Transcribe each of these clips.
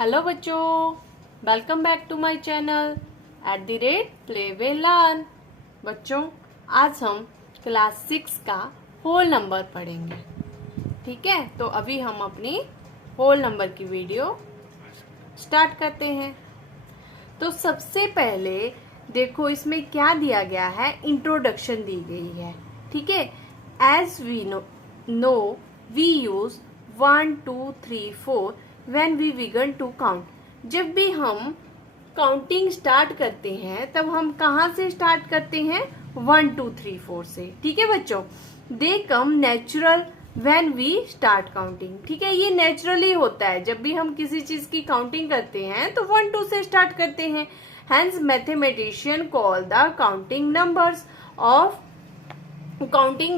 Hello बच्चों, welcome back to my channel @play way learn. बच्चों, आज हम क्लास 6 का होल नंबर पढ़ेंगे। ठीक है, तो अभी हम अपनी होल नंबर की वीडियो स्टार्ट करते हैं। तो सबसे पहले देखो इसमें क्या दिया गया है, इंट्रोडक्शन दी गई है। ठीक है, as we know we use 1 2 3 4 when we begin to count. जब भी हम काउंटिंग स्टार्ट करते हैं तब हम कहाँ से स्टार्ट करते हैं? 1 2 3 4 से। ठीक है बच्चों, they come natural when we start counting. ठीक है, ये नेचुरली होता है। जब भी हम किसी चीज की काउंटिंग करते हैं तो 1 2 से स्टार्ट करते हैं। Hence mathematician call the counting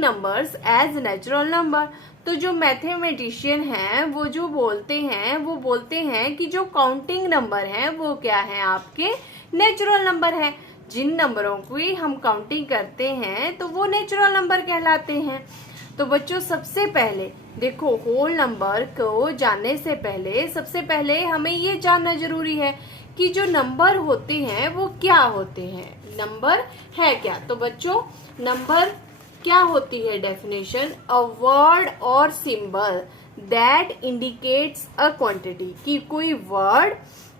numbers as natural number. तो जो मैथमेटिशियन हैं वो बोलते हैं कि जो काउंटिंग नंबर हैं वो क्या है, आपके नेचुरल नंबर है। जिन नंबरों की हम काउंटिंग करते हैं तो वो नेचुरल नंबर कहलाते हैं। तो बच्चों, सबसे पहले देखो, होल नंबर को जानने से पहले सबसे पहले हमें ये जानना जरूरी है कि जो नंबर होते हैं वो क्या होते हैं, नंबर है क्या। तो बच्चों, नंबर क्या होती है डेफिनेशन? अ वर्ड और symbol that indicates a quantity. कि कोई वर्ड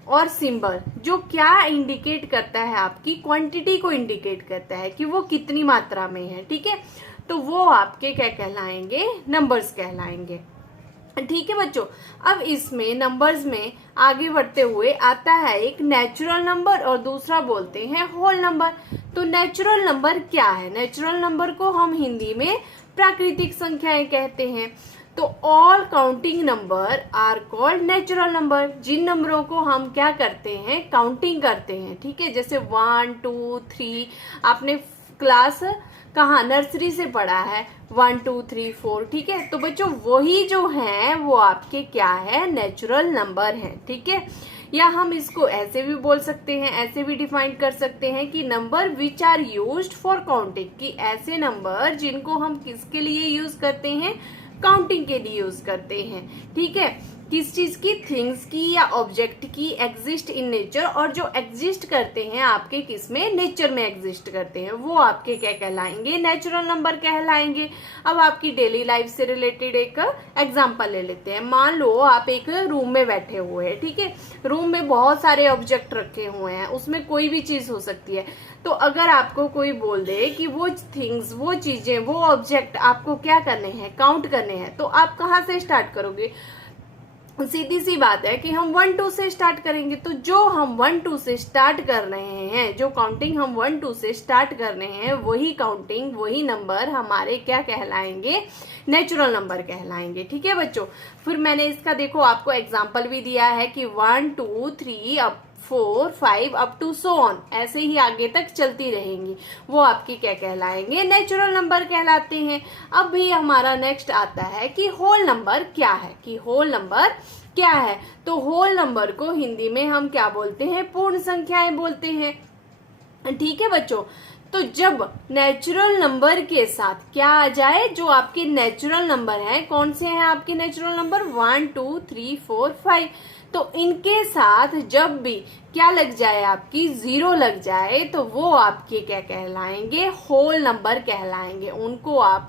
और सिंबल जो क्या इंडिकेट करता है, आपकी क्वांटिटी को इंडिकेट करता है कि वो कितनी मात्रा में है। ठीक है, तो वो आपके क्या कहलाएंगे? नंबर्स कहलाएंगे। ठीक है बच्चों, अब इसमें नंबर्स में आगे बढ़ते हुए आता है एक नेचुरल नंबर और दूसरा बोलते हैं होल नंबर। तो नेचुरल नंबर क्या है? नेचुरल नंबर को हम हिंदी में प्राकृतिक संख्याएं कहते हैं। तो all counting number are called natural number. जिन नंबरों को हम क्या करते हैं? काउंटिंग करते हैं। ठीक है, जैसे 1 2 3 आपने क्लास कहाँ नर्सरी से पढ़ा है, 1 2 3 4। ठीक है, तो बच्चों वही जो है वो आपके क्या है? नेचुरल नंबर है। ठीक है, या हम इसको ऐसे भी बोल सकते हैं, ऐसे भी डिफाइन कर सकते हैं कि number which are used for counting. कि ऐसे नंबर जिनको हम किसके लिए यूज करते हैं? काउंटिंग के लिए यूज करते हैं। ठीक है, किस चीज की? थिंग्स की या ऑब्जेक्ट की एग्जिस्ट इन नेचर। और जो एग्जिस्ट करते हैं आपके किस में? नेचर में एग्जिस्ट करते हैं, वो आपके क्या कहलाएंगे? नेचुरल नंबर कहलाएंगे। अब आपकी डेली लाइफ से रिलेटेड एक एग्जांपल ले लेते हैं। मान लो आप एक रूम में बैठे हुए हैं। ठीक है, रूम में बहुत सारे ऑब्जेक्ट रखे हुए हैं, उसमें कोई भी चीज हो सकती है। तो अगर आपको कोई बोल दे कि वो थिंग्स, वो चीजें, वो ऑब्जेक्ट आपको क्या करने हैं? काउंट करने हैं, तो आप कहाँ से स्टार्ट करोगे? सीधी सी बात है कि हम 1 2 से स्टार्ट करेंगे। तो जो हम 1 2 से स्टार्ट कर रहे हैं, जो काउंटिंग हम 1 2 से स्टार्ट कर रहे हैं, वही काउंटिंग, वही नंबर हमारे क्या कहलाएंगे? नेचुरल नंबर कहलाएंगे। ठीक है बच्चों, फिर मैंने इसका देखो आपको एग्जाम्पल भी दिया है कि 1 2 3 अब 4 5 अप टू सो ऑन, ऐसे ही आगे तक चलती रहेंगी, वो आपकी क्या कहलाएंगे? नेचुरल नंबर कहलाते हैं। अब भी हमारा नेक्स्ट आता है कि होल नंबर क्या है, कि होल नंबर क्या है। तो होल नंबर को हिंदी में हम क्या बोलते हैं? पूर्ण संख्याएं बोलते हैं। ठीक है बच्चों, तो जब नेचुरल नंबर के साथ क्या आ जाए, जो आपके नेचुरल नंबर है, कौन से हैं आपके नेचुरल नंबर? 1 2 3 4 5। तो इनके साथ जब भी क्या लग जाए, आपकी 0 लग जाए, तो वो आपके क्या कहलाएंगे? होल नंबर कहलाएंगे। उनको आप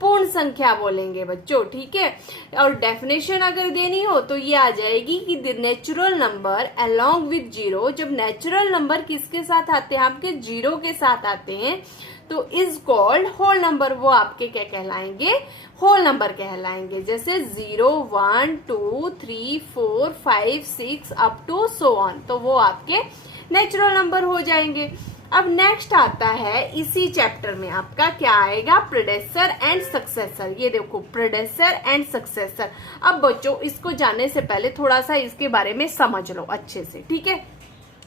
पूर्ण संख्या बोलेंगे बच्चों। ठीक है, और डेफिनेशन अगर देनी हो तो ये आ जाएगी कि the natural number along with 0। जब नेचुरल नंबर किसके साथ आते हैं? आपके 0 के साथ आते हैं, तो इज कॉल्ड होल नंबर। वो आपके क्या कहलाएंगे? होल नंबर कहलाएंगे। जैसे 0 1 2 3 4 5 6 अप टू सो ऑन, तो वो आपके नेचुरल नंबर हो जाएंगे। अब नेक्स्ट आता है इसी चैप्टर में आपका क्या आएगा? Predecessor and successor. ये देखो, प्रेडेसर एंड सक्सेसर। अब बच्चों, इसको जानने से पहले थोड़ा सा इसके बारे में समझ लो अच्छे से। ठीक है,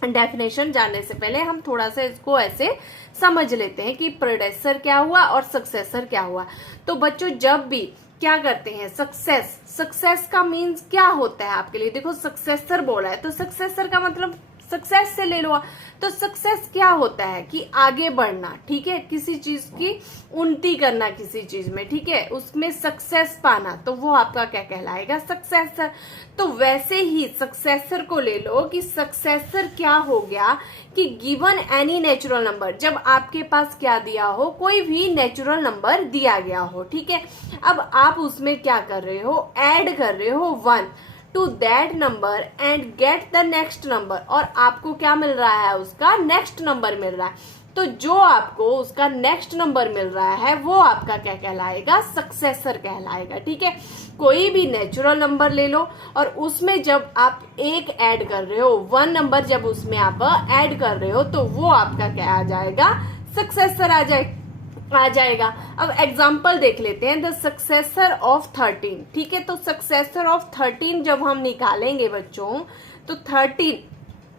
डेफिनेशन जानने से पहले हम थोड़ा सा इसको ऐसे समझ लेते हैं कि प्रेडेसर क्या हुआ और सक्सेसर क्या हुआ। तो बच्चों, जब भी क्या करते हैं? सक्सेस का मीन्स क्या होता है आपके लिए? देखो, सक्सेसर बोला है तो सक्सेसर का मतलब सक्सेस से ले लो। तो सक्सेस क्या होता है कि आगे बढ़ना, ठीक है, किसी चीज की उन्नति करना, किसी चीज में, ठीक है, उसमें सक्सेस पाना, तो वो आपका क्या कहलाएगा, सक्सेसर। तो वैसे ही सक्सेसर को ले लो कि सक्सेसर क्या हो गया कि गिवन एनी नेचुरल नंबर, जब आपके पास क्या दिया हो, कोई भी नेचुरल नंबर दिया गया हो, ठीक है, अब आप उसमें क्या कर रहे हो, ऐड कर रहे हो 1 to that number and get the next number, और आपको क्या मिल रहा है, उसका नेक्स्ट नंबर मिल रहा है। तो जो आपको उसका नेक्स्ट नंबर मिल रहा है वो आपका क्या कहलाएगा, सक्सेसर कहलाएगा, ठीक है। कोई भी नेचुरल नंबर ले लो और उसमें जब आप एक ऐड कर रहे हो, 1 नंबर जब उसमें आप ऐड कर रहे हो, तो वो आपका क्या आ जाएगा, सक्सेसर आ जाएगा। अब एग्जाम्पल देख लेते हैं, द सक्सेसर ऑफ 13, ठीक है। तो सक्सेसर ऑफ 13 जब हम निकालेंगे बच्चों, तो 13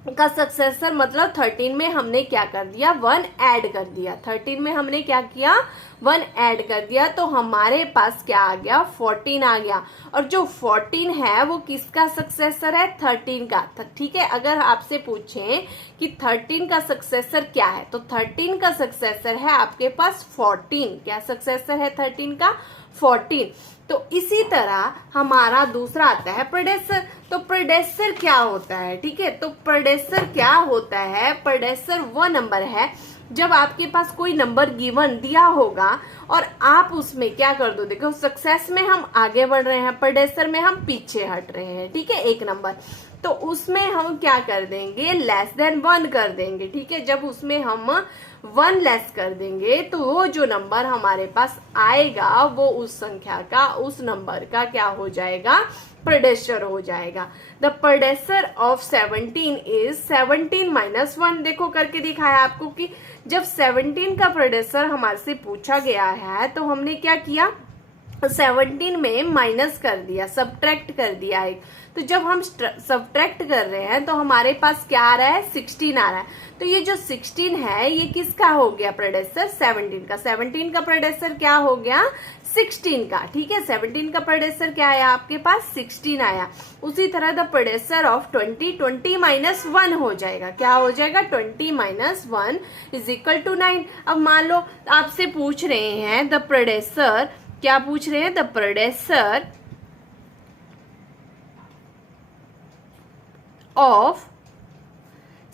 का सक्सेसर मतलब 13 में हमने क्या कर दिया, 1 ऐड कर दिया। 13 में हमने क्या किया, 1 ऐड कर दिया, तो हमारे पास क्या आ गया, 14 आ गया। और जो 14 है वो किसका सक्सेसर है, 13 का, ठीक है। अगर आपसे पूछें कि 13 का सक्सेसर क्या है, तो 13 का सक्सेसर है आपके पास 14। क्या सक्सेसर है 13 का, 14। तो इसी तरह हमारा दूसरा आता है प्रेडेसर। तो प्रेडेसर क्या होता है, ठीक है। तो प्रेडेसर क्या होता है, प्रेडेसर वो नंबर है जब आपके पास कोई नंबर गिवन दिया होगा और आप उसमें क्या कर दो, देखो सक्सेस में हम आगे बढ़ रहे हैं, प्रेडेसर में हम पीछे हट रहे हैं, ठीक है, एक नंबर, तो उसमें हम क्या कर देंगे, लेस देन 1 कर देंगे, ठीक है। जब उसमें हम 1 लेस कर देंगे तो वो जो नंबर हमारे पास आएगा वो उस संख्या का, उस नंबर का क्या हो जाएगा, प्रेडेसर हो जाएगा। The predecessor of 17 is 17 minus 1। देखो करके दिखाया आपको कि जब 17 का प्रेडेसर हमारे से पूछा गया है तो हमने क्या किया, 17 में माइनस कर दिया, सब्ट्रैक्ट कर दिया एक। तो जब हम सब्ट्रैक्ट कर रहे हैं तो हमारे पास क्या आ रहा है, 16 आ रहा है। तो ये जो 16 है ये किसका हो गया प्रेडेसर, 17 का। 17 का प्रेडेसर क्या हो गया, 16 का, ठीक है। 17 का प्रेडेसर क्या आया आपके पास, 16 आया। उसी तरह द प्रेडेसर ऑफ 20, 20 माइनस 1 हो जाएगा, क्या हो जाएगा, 20 माइनस 1 इज इक्वल टू 9। अब मान लो आपसे पूछ रहे हैं द प्रेडेसर, क्या पूछ रहे हैं, द प्रेडेसर ऑफ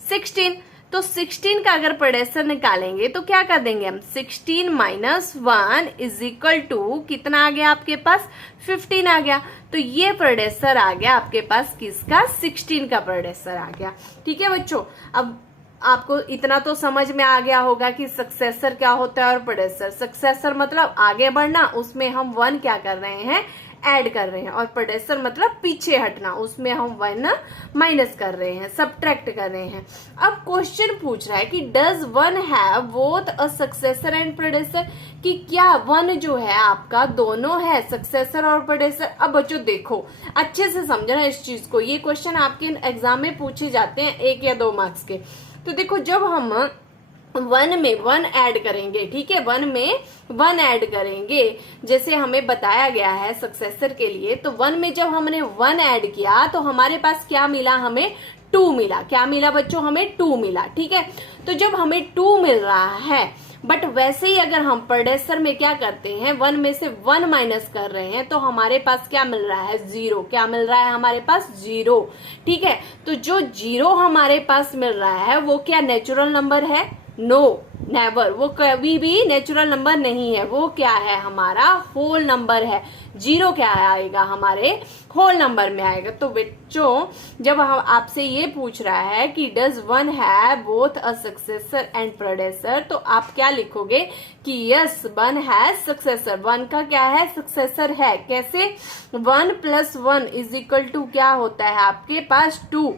16। तो 16 का अगर प्रेडेसर निकालेंगे तो क्या कर देंगे हम, 16 माइनस 1 इज इक्वल टू कितना आ गया आपके पास, 15 आ गया। तो ये प्रेडेसर आ गया आपके पास किसका, 16 का प्रेडेसर आ गया, ठीक है बच्चों। अब आपको इतना तो समझ में आ गया होगा कि सक्सेसर क्या होता है और प्रेडेसर। सक्सेसर मतलब आगे बढ़ना, उसमें हम 1 क्या कर रहे हैं, ऐड कर रहे हैं, और प्रेडेसर मतलब पीछे हटना, उसमें हम 1 माइनस कर रहे हैं, सब्ट्रैक्ट कर रहे हैं। अब क्वेश्चन पूछ रहा है कि does 1 have both a successor and predecessor, कि क्या 1 जो है आपका दोनों है, सक्सेसर और प्रेडेसर। अब बच्चों देखो अच्छे से समझना इस चीज को, ये क्वेश्चन आपके एग्जाम में पूछे जाते हैं 1 या 2 मार्क्स के। तो देखो जब हम 1 में 1 ऐड करेंगे, ठीक है, 1 में 1 ऐड करेंगे, जैसे हमें बताया गया है सक्सेसर के लिए, तो 1 में जब हमने 1 ऐड किया तो हमारे पास क्या मिला, हमें 2 मिला। क्या मिला बच्चों, हमें 2 मिला, ठीक है। तो जब हमें 2 मिल रहा है, बट वैसे ही अगर हम प्रेडेसर में क्या करते हैं, 1 में से 1 माइनस कर रहे हैं, तो हमारे पास क्या मिल रहा है, 0। क्या मिल रहा है हमारे पास, 0, ठीक है। तो जो 0 हमारे पास मिल रहा है वो क्या नेचुरल नंबर है, नो नेवर, वो कभी भी नेचुरल नंबर नहीं है, वो क्या है, हमारा होल नंबर है। 0 क्या आएगा, हमारे होल नंबर में आएगा। तो बच्चों जब हम आपसे ये पूछ रहा है कि does 1 have both a successor and predecessor, तो आप क्या लिखोगे कि यस 1 हैज सक्सेसर, 1 का क्या है, सक्सेसर है। कैसे, 1 प्लस 1 इज इक्वल टू क्या होता है आपके पास 2,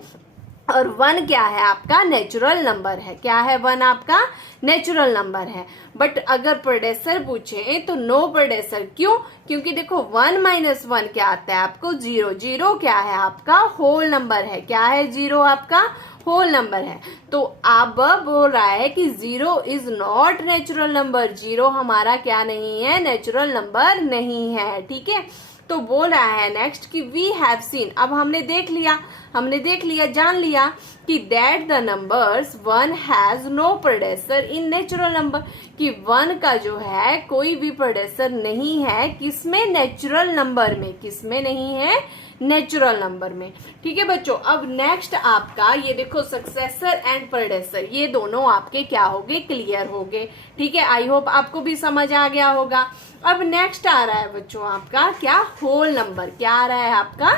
और 1 क्या है आपका नेचुरल नंबर है। क्या है, 1 आपका नेचुरल नंबर है। बट अगर प्रेडेसर पूछे तो नो प्रेडेसर, क्यों, क्योंकि देखो 1 माइनस 1 क्या आता है आपको, 0। 0 क्या है आपका होल नंबर है। क्या है, 0 आपका होल नंबर है। तो अब बोल रहा है कि 0 इज नॉट नेचुरल नंबर, 0 हमारा क्या नहीं है, नेचुरल नंबर नहीं है, ठीक है। तो बोल रहा है नेक्स्ट कि वी हैव सीन, अब हमने देख लिया जान लिया कि that the numbers 1 has no predecessor in natural number, कि 1 का जो है कोई भी प्रेडेसर नहीं है किसमें, नेचुरल नंबर में, किसमें नहीं है, नेचुरल नंबर में। ठीक है बच्चों, अब नेक्स्ट आपका ये देखो सक्सेसर एंड प्रेडेसर, ये दोनों आपके क्या हो गए, क्लियर हो गए। ठीक है, आई होप आपको भी समझ आ गया होगा। अब नेक्स्ट आ रहा है बच्चों आपका क्या, होल नंबर। क्या आ रहा है आपका,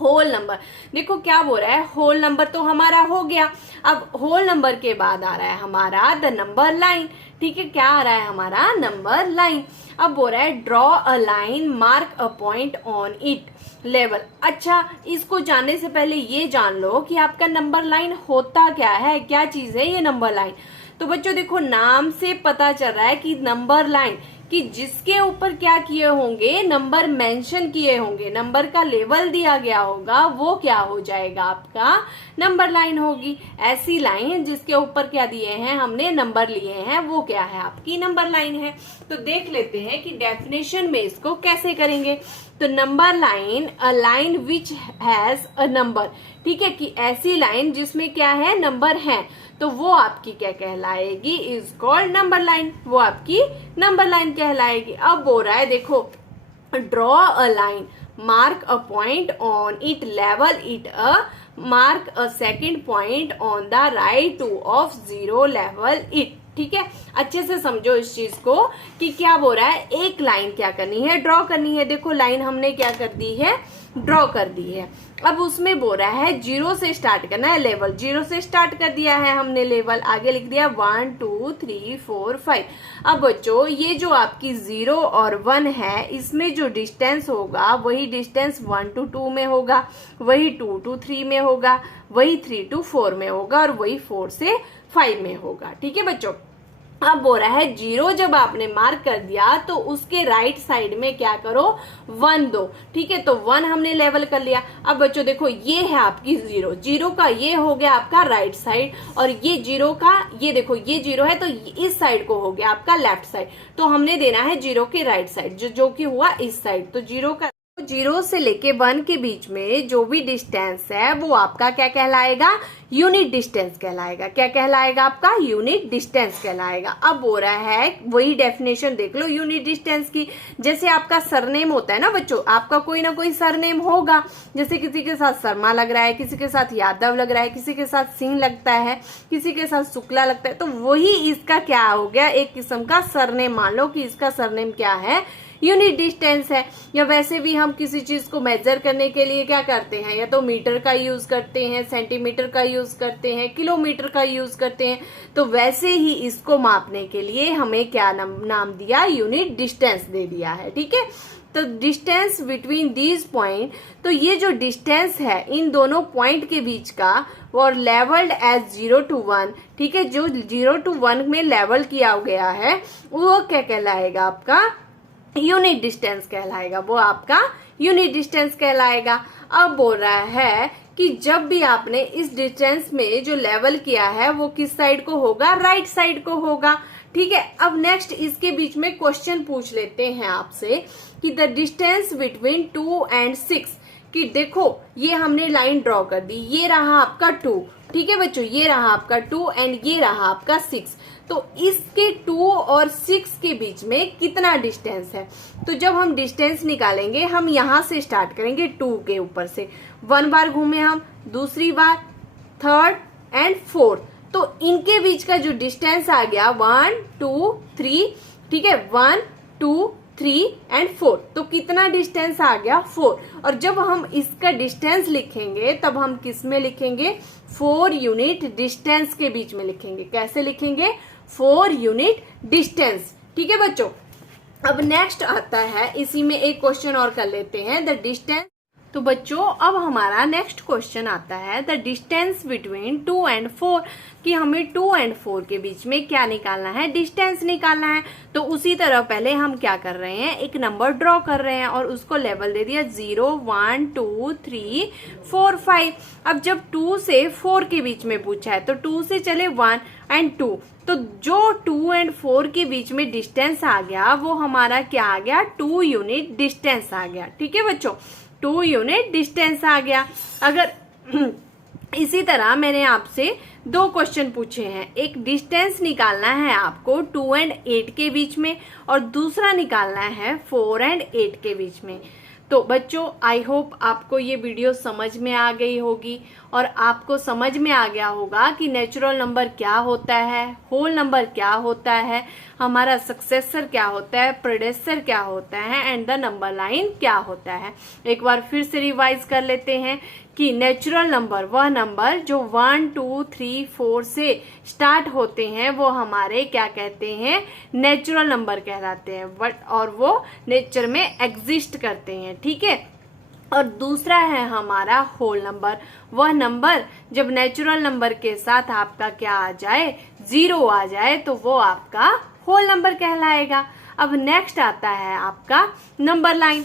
होल नंबर। देखो क्या बोल रहा है, होल नंबर तो हमारा हो गया। अब होल नंबर के बाद आ रहा है हमारा द नंबर लाइन। ठीक है, क्या आ रहा है हमारा, नंबर लाइन। अब बोल रहा है draw a line, mark a point on it level. अच्छा, इसको जानने से पहले ये जान लो कि आपका नंबर लाइन होता क्या है, क्या चीज है ये नंबर लाइन। तो बच्चों देखो नाम से पता चल रहा है कि नंबर लाइन, कि जिसके ऊपर क्या किए होंगे, नंबर मेंशन किए होंगे, नंबर का लेवल दिया गया होगा, वो क्या हो जाएगा आपका, नंबर लाइन होगी। ऐसी लाइन जिसके ऊपर क्या दिए हैं, हमने नंबर लिए हैं, वो क्या है, आपकी नंबर लाइन है। तो देख लेते हैं कि डेफिनेशन में इसको कैसे करेंगे। तो number line, a line which has a number. ठीक है, कि ऐसी लाइन जिसमें क्या है, नंबर है, तो वो आपकी क्या कहलाएगी, इज कॉल्ड नंबर लाइन, वो आपकी नंबर लाइन कहलाएगी। अब बोल रहा है देखो draw a line, mark a point on it, level it a, mark a second point on the right two of 0, level it. ठीक है, अच्छे से समझो इस चीज को कि क्या बोल रहा है, एक लाइन क्या करनी है, ड्रॉ करनी है। देखो लाइन हमने क्या कर दी है, ड्रॉ कर दी है। अब उसमें बोल रहा है 0 से स्टार्ट करना है, लेवल 0 से स्टार्ट कर दिया है हमने, लेवल आगे लिख दिया 1 2 3 4 5। अब बच्चों ये जो आपकी 0 और 1 है, इसमें जो डिस्टेंस होगा वही डिस्टेंस 1 to 2 में होगा, वही 2 to 3 में होगा, वही 3 to 4 में होगा, और वही 4 से 5 में होगा। ठीक है बच्चों, अब बोल रहा है 0 जब आपने मार्क कर दिया तो उसके राइट साइड में क्या करो, 1 दो। ठीक है, तो 1 हमने लेवल कर लिया। अब बच्चों देखो ये है आपकी 0, 0 का ये हो गया आपका राइट साइड, और ये 0 का ये देखो ये 0 है तो इस साइड को हो गया आपका लेफ्ट साइड। तो हमने देना है 0 के राइट साइड, जो कि हुआ इस साइड। तो 0 से लेके 1 के बीच में जो भी डिस्टेंस है वो आपका क्या कहलाएगा, यूनिट डिस्टेंस कहलाएगा। क्या कहलाएगा आपका, यूनिट डिस्टेंस कहलाएगा। अब बोल रहा है वही डेफिनेशन देख लो यूनिट डिस्टेंस की। जैसे आपका सरनेम होता है ना बच्चों, आपका कोई ना कोई सरनेम होगा, जैसे किसी के साथ शर्मा लग रहा है, किसी के साथ यादव लग रहा है, किसी के साथ सिंह लगता है, किसी के साथ शुक्ला लगता है, तो वही इसका क्या हो गया, एक किस्म का सरनेम। मान लो कि इसका सरनेम क्या है, यूनिट डिस्टेंस है। या वैसे भी हम किसी चीज को मेजर करने के लिए क्या करते हैं, या तो मीटर का यूज करते हैं, सेंटीमीटर का यूज करते हैं, किलोमीटर का यूज करते हैं। तो वैसे ही इसको मापने के लिए हमें क्या नाम दिया, यूनिट डिस्टेंस दे दिया है। ठीक है, तो डिस्टेंस बिटवीन दीज पॉइंट, तो ये जो डिस्टेंस है इन दोनों पॉइंट के बीच का, और लेवल्ड एज 0 to 1। ठीक है, जो 0 to 1 में लेवल किया गया है वो क्या कहलाएगा, आपका यूनिट डिस्टेंस कहलाएगा, वो आपका यूनिट डिस्टेंस कहलाएगा। अब बोल रहा है कि जब भी आपने इस डिस्टेंस में जो लेवल किया है वो किस साइड को होगा, राइट साइड को होगा। ठीक है, अब नेक्स्ट इसके बीच में क्वेश्चन पूछ लेते हैं आपसे कि द डिस्टेंस बिटवीन 2 and 6, कि देखो ये हमने लाइन ड्रॉ कर दी, ये रहा आपका 2। ठीक है बच्चों, ये रहा आपका 2 एंड ये रहा आपका 6। तो इसके 2 और 6 के बीच में कितना डिस्टेंस है। तो जब हम डिस्टेंस निकालेंगे हम यहाँ से स्टार्ट करेंगे 2 के ऊपर से, 1 बार घूमे हम, दूसरी बार, थर्ड एंड फोर्थ। तो इनके बीच का जो डिस्टेंस आ गया 1 2 3। ठीक है, 1 2 3 एंड 4। तो कितना डिस्टेंस आ गया, 4। और जब हम इसका डिस्टेंस लिखेंगे तब हम किस में लिखेंगे, 4 यूनिट डिस्टेंस के बीच में लिखेंगे। कैसे लिखेंगे, 4 यूनिट डिस्टेंस। ठीक है बच्चों, अब नेक्स्ट आता है, इसी में एक क्वेश्चन और कर लेते हैं। द डिस्टेंस तो बच्चों अब हमारा नेक्स्ट क्वेश्चन आता है द डिस्टेंस बिटवीन 2 and 4 कि हमें 2 and 4 के बीच में क्या निकालना है, डिस्टेंस निकालना है। तो उसी तरह पहले हम क्या कर रहे हैं, एक नंबर ड्रॉ कर रहे हैं और उसको लेवल दे दिया 0 1 2 3 4 5। अब जब 2 से 4 के बीच में पूछा है तो 2 से चले 1 and 2, तो जो 2 and 4 के बीच में डिस्टेंस आ गया वो हमारा क्या आ गया, 2 यूनिट डिस्टेंस आ गया। ठीक है बच्चों, 2 यूनिट डिस्टेंस आ गया। अगर इसी तरह मैंने आपसे 2 क्वेश्चन पूछे हैं, एक डिस्टेंस निकालना है आपको 2 and 8 के बीच में और दूसरा निकालना है 4 and 8 के बीच में। तो बच्चों आई होप आपको ये वीडियो समझ में आ गई होगी और आपको समझ में आ गया होगा कि नेचुरल नंबर क्या होता है, होल नंबर क्या होता है, हमारा सक्सेसर क्या होता है, प्रेडेसेसर क्या होता है एंड द नंबर लाइन क्या होता है। एक बार फिर से रिवाइज कर लेते हैं कि नेचुरल नंबर वह नंबर जो 1 2 3 4 से स्टार्ट होते हैं वो हमारे क्या कहते हैं, नेचुरल नंबर कहलाते हैं, बट और वो नेचर में एग्जिस्ट करते हैं। ठीक है, और दूसरा है हमारा होल नंबर, वह नंबर जब नेचुरल नंबर के साथ आपका क्या आ जाए, 0 आ जाए तो वो आपका होल नंबर कहलाएगा। अब नेक्स्ट आता है आपका नंबर लाइन,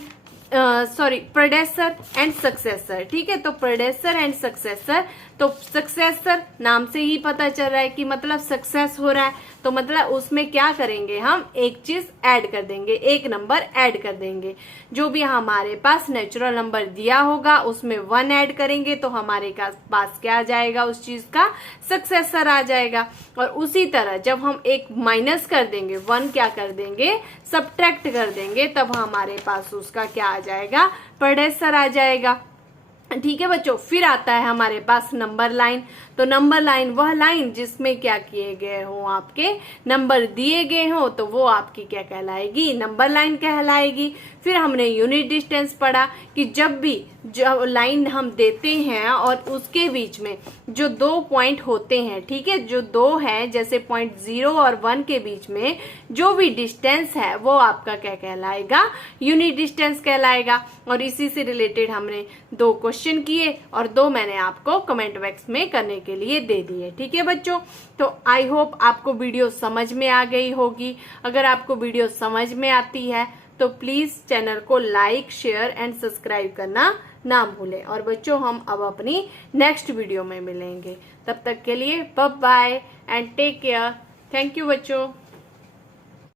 प्रेडेसेसर एंड सक्सेसर। ठीक है, तो प्रेडेसेसर एंड सक्सेसर, तो सक्सेसर नाम से ही पता चल रहा है कि मतलब सक्सेस हो रहा है, तो मतलब उसमें क्या करेंगे, हम एक चीज ऐड कर देंगे, एक नंबर ऐड कर देंगे। जो भी हमारे पास नेचुरल नंबर दिया होगा उसमें 1 ऐड करेंगे तो हमारे पास क्या आ जाएगा, उस चीज का सक्सेसर आ जाएगा। और उसी तरह जब हम एक माइनस कर देंगे, 1 क्या कर देंगे, सबट्रैक्ट कर देंगे, तब हमारे पास उसका क्या आ जाएगा, प्रेडेसेसर आ जाएगा। ठीक है बच्चों, फिर आता है हमारे पास नंबर लाइन। तो नंबर लाइन वह लाइन जिसमें क्या किए गए हो, आपके नंबर दिए गए हो, तो वो आपकी क्या कहलाएगी, नंबर लाइन कहलाएगी। फिर हमने यूनिट डिस्टेंस पढ़ा कि जब भी जो लाइन हम देते हैं और उसके बीच में जो 2 पॉइंट होते हैं, ठीक है, जो 2 है, जैसे पॉइंट 0 और 1 के बीच में जो भी डिस्टेंस है वो आपका क्या कहलाएगा, यूनिट डिस्टेंस कहलाएगा। और इसी से रिलेटेड हमने 2 क्वेश्चन किए और 2 मैंने आपको कमेंट बॉक्स में करने के लिए दे दिए। ठीक है बच्चों, तो आई होप आपको वीडियो समझ में आ गई होगी। अगर आपको वीडियो समझ में आती है तो प्लीज चैनल को लाइक, शेयर एंड सब्सक्राइब करना ना भूलें। और बच्चों हम अब अपनी नेक्स्ट वीडियो में मिलेंगे, तब तक के लिए bye bye and take care. Thank you बच्चों।